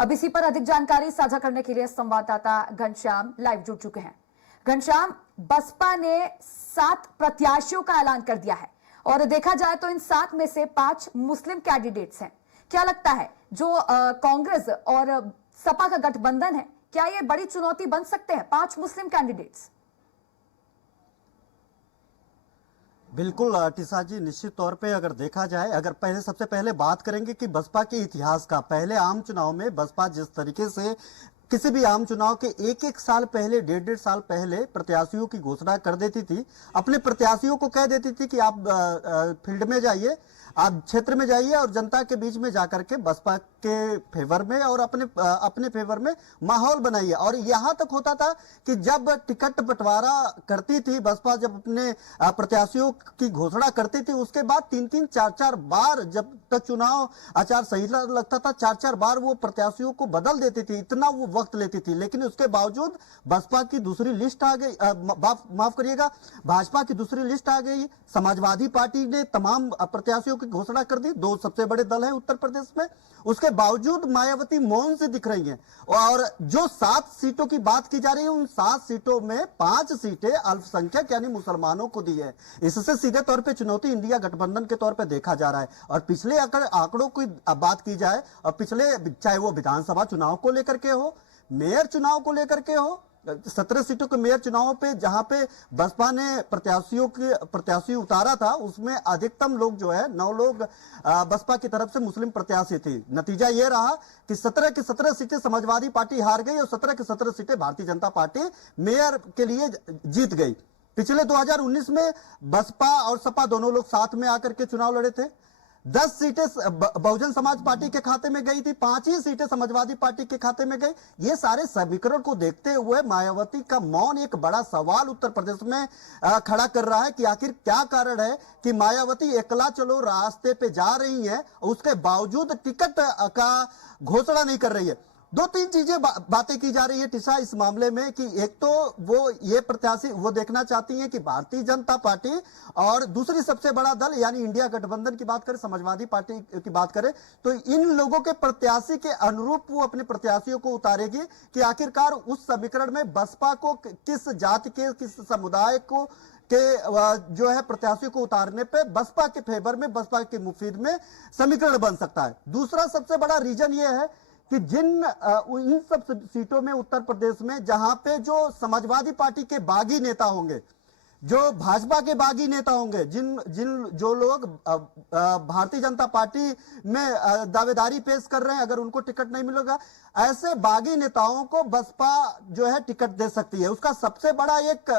अब इसी पर अधिक जानकारी साझा करने के लिए संवाददाता घनश्याम लाइव जुड़ चुके हैं। घनश्याम, बसपा ने 7 प्रत्याशियों का ऐलान कर दिया है और देखा जाए तो इन 7 में से 5 मुस्लिम कैंडिडेट्स हैं। क्या लगता है जो कांग्रेस और सपा का गठबंधन है, क्या ये बड़ी चुनौती बन सकते हैं 5 मुस्लिम कैंडिडेट्स? बिल्कुल टिसा जी, निश्चित तौर पे अगर देखा जाए, अगर सबसे पहले बात करेंगे कि बसपा के इतिहास का, पहले आम चुनाव में बसपा जिस तरीके से किसी भी आम चुनाव के एक साल पहले, 1.5 साल पहले प्रत्याशियों की घोषणा कर देती थी, अपने प्रत्याशियों को कह देती थी कि आप फील्ड में जाइए, आप क्षेत्र में जाइए और जनता के बीच में जाकर के बसपा के फेवर में और अपने फेवर में माहौल बनाइए। और यहां तक होता था कि जब टिकट बंटवारा करती थी बसपा, जब अपने प्रत्याशियों की घोषणा करती थी, उसके बाद 3-3, 4-4 बार, जब तक चुनाव आचार संहिता लगता था, 4-4 बार वो प्रत्याशियों को बदल देती थी, इतना वो वक्त लेती थी। लेकिन उसके बावजूद बसपा की दूसरी लिस्ट आ गई, माफ करिएगा, भाजपा की दूसरी लिस्ट आ गई, समाजवादी पार्टी ने तमाम प्रत्याशियों की घोषणा कर दी, 2 सबसे बड़े दल हैं उत्तर प्रदेश में। उसके बावजूद मायावती मौन से दिख रही हैं। और जो 7 सीटों की बात की जा रही है, उन 7 सीटों में 5 सीटें अल्पसंख्यक यानी मुसलमानों को दी है। इससे सीधे तौर पे चुनौती इंडिया गठबंधन के तौर पे देखा जा रहा है। और पिछले आंकड़ों की बात की जाए, और पिछले, चाहे वो विधानसभा चुनाव को लेकर के हो, मेयर चुनाव को लेकर के हो, 17 सीटों के मेयर चुनाव पे जहां पे बसपा ने प्रत्याशी उतारा था, उसमें अधिकतम लोग जो है 9 लोग बसपा की तरफ से मुस्लिम प्रत्याशी थी। नतीजा यह रहा कि 17 की 17 सीटें समाजवादी पार्टी हार गई और 17 की 17 सीटें भारतीय जनता पार्टी मेयर के लिए जीत गई। पिछले 2019 में बसपा और सपा दोनों लोग साथ में आकर के चुनाव लड़े थे। 10 सीटें बहुजन समाज पार्टी के खाते में गई थी, 5 ही सीटें समाजवादी पार्टी के खाते में गई। ये सारे समीकरण को देखते हुए मायावती का मौन एक बड़ा सवाल उत्तर प्रदेश में खड़ा कर रहा है कि आखिर क्या कारण है कि मायावती एकला चलो रास्ते पे जा रही है, उसके बावजूद टिकट का घोषणा नहीं कर रही है। 2-3 चीजें बातें की जा रही है टिसा इस मामले में कि एक तो वो ये प्रत्याशी वो देखना चाहती हैं कि भारतीय जनता पार्टी और दूसरी सबसे बड़ा दल यानी इंडिया गठबंधन की बात करें, समाजवादी पार्टी की बात करें, तो इन लोगों के प्रत्याशी के अनुरूप वो अपने प्रत्याशियों को उतारेगी कि आखिरकार उस समीकरण में बसपा को किस जाति के, किस समुदाय को के जो है प्रत्याशियों को उतारने पे बसपा के फेवर में, बसपा के मुफीद में समीकरण बन सकता है। दूसरा सबसे बड़ा रीजन ये है कि इन सब सीटों में उत्तर प्रदेश में जहां पे जो समाजवादी पार्टी के बागी नेता होंगे, जो भाजपा के बागी नेता होंगे, जो लोग भारतीय जनता पार्टी में दावेदारी पेश कर रहे हैं, अगर उनको टिकट नहीं मिलेगा, ऐसे बागी नेताओं को बसपा जो है टिकट दे सकती है। उसका सबसे बड़ा एक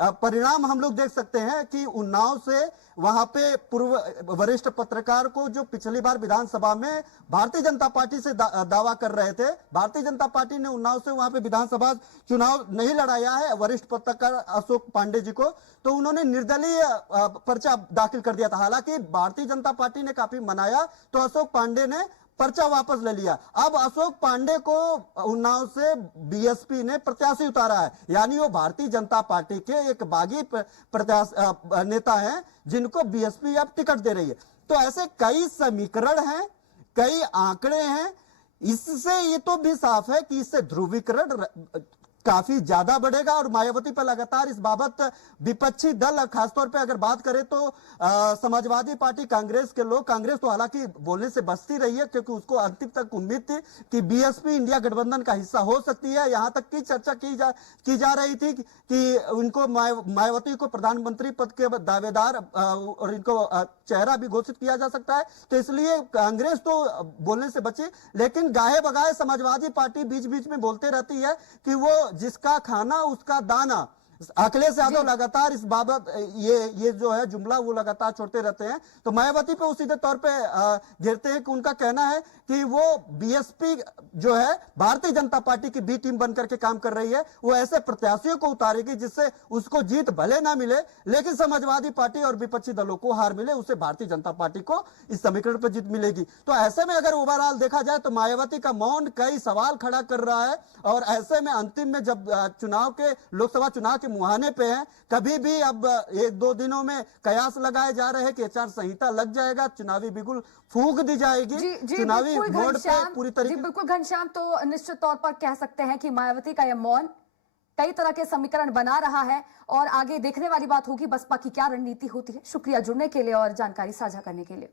परिणाम हम लोग देख सकते हैं कि उन्नाव से वहां पे पूर्व वरिष्ठ पत्रकार को, जो पिछली बार विधानसभा में भारतीय जनता पार्टी से दावा कर रहे थे, भारतीय जनता पार्टी ने उन्नाव से वहां पे विधानसभा चुनाव नहीं लड़ाया है वरिष्ठ पत्रकार अशोक पांडे जी को, तो उन्होंने निर्दलीय पर्चा दाखिल कर दिया था। हालांकि भारतीय जनता पार्टी ने काफी मनाया तो अशोक पांडे ने पर्चा वापस ले लिया। अब अशोक पांडे को उन्नाव से बीएसपी ने प्रत्याशी उतारा है, यानी वो भारतीय जनता पार्टी के एक बागी नेता हैं जिनको बीएसपी अब टिकट दे रही है। तो ऐसे कई समीकरण हैं, कई आंकड़े हैं, इससे ये तो भी साफ है कि इससे ध्रुवीकरण काफी ज्यादा बढ़ेगा। और मायावती पर लगातार इस बाबत विपक्षी दल, खासतौर पे अगर बात करें तो समाजवादी पार्टी, कांग्रेस के लोग, कांग्रेस तो हालांकि बोलने से बचती रही है क्योंकि उसको अंतिम तक उम्मीद थी कि बीएसपी इंडिया गठबंधन का हिस्सा हो सकती है। यहां तक की चर्चा की जा रही थी कि उनको मायावती को प्रधानमंत्री पद के दावेदार और इनको चेहरा भी घोषित किया जा सकता है, तो इसलिए कांग्रेस तो बोलने से बची। लेकिन गाहे बगाहे समाजवादी पार्टी बीच बीच में बोलते रहती है कि वो जिसका खाना उसका दाना। अखिलेश यादव लगातार इस बाबत ये जो है जुमला वो लगातार छोड़ते रहते हैं। तो मायावती पे वो सीधे तौर पे घेरते हैं कि उनका कहना है कि वो बीएसपी जो है भारतीय जनता पार्टी की बी टीम बनकर के काम कर रही है, वो ऐसे प्रत्याशियों को उतारेगी जिससे उसको जीत भले ना मिले लेकिन समाजवादी पार्टी और विपक्षी दलों को हार मिले, उससे भारतीय जनता पार्टी को इस समीकरण पर जीत मिलेगी। तो ऐसे में अगर ओवरऑल देखा जाए तो मायावती का मौन कई सवाल खड़ा कर रहा है। और ऐसे में अंतिम में जब लोकसभा चुनाव के मुहाने पे है। कभी भी अब 1-2 दिनों में कयास लगाए जा रहे हैं कि आचार संहिता लग जाएगा, चुनावी बिगुल फूंक दी जाएगी। जी जी चुनावी बिल्कुल मोड पे घनश्याम, पूरी जी तरीके बिल्कुल घनश्याम, तो निश्चित तौर पर कह सकते हैं कि मायावती का यह मौन कई तरह के समीकरण बना रहा है और आगे देखने वाली बात होगी बसपा की क्या रणनीति होती है। शुक्रिया जुड़ने के लिए और जानकारी साझा करने के लिए।